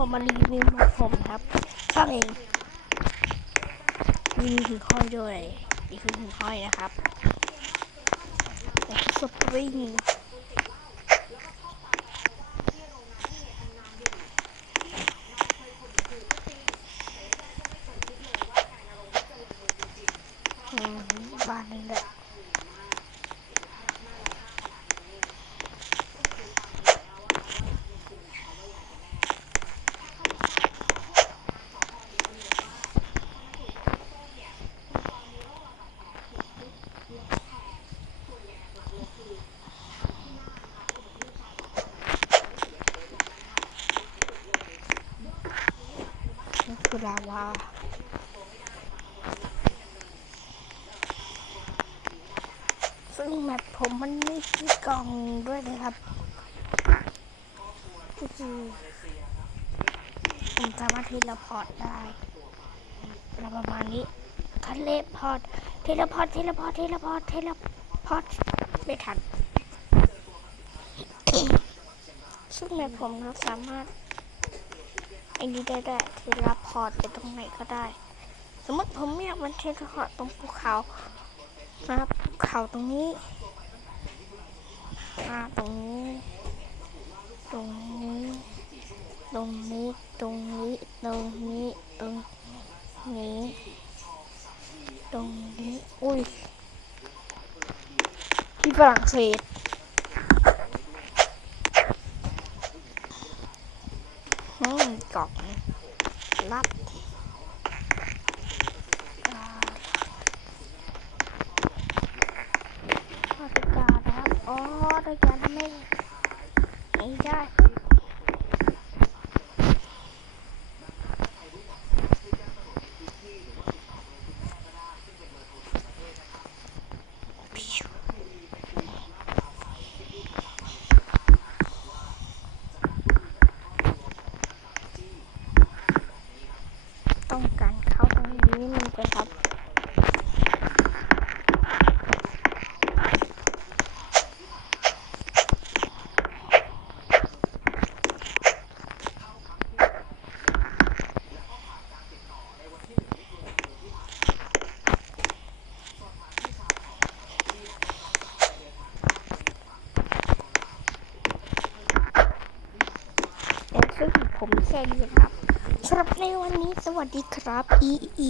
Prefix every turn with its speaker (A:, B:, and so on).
A: ผมมารีวิวมาผมครับช่างเองมีหิ่งห้อยด้วยนี่คือหิ่งห้อยนะครับแต่สปริงบ้านนึงแหละ ลาวาซึ่งแมปผมมันไม่มีกล่องด้วยนะครับก็คือผมสามารถเทเลพอร์ตได้ประมาณนี้ทะเลพอร์ตเทเลพอร์ตเทเลพอร์ตเทเลพอร์ตเทเลพอร์ตไม่ทันซึ่งแมปผมเราสามารถ อ้นี้ได้ได้เทเลพอร์ตไปตรงไหนก็ได้ สมมติผมอยากมันเทเลพอร์ตตรงภูเขานะครับภูเขาตรงนี้อ่าตรงนี้ ตรงนี้ ตรงนี้ ตรงนี้ ตรงนี้ ตรงนี้ ตรงนี้ อุ้ยที่ฝรั่งเศส อืมกล่อง รับอ่านาฬิกานะครับ อ๋อตะการทำไมไม่ได้ต้องการเข้าตรงนี้นิดนึงนะครับ เป็น ซึ่งผมแค่นี้ครับสำหรับในวันนี้สวัสดีครับ อีอี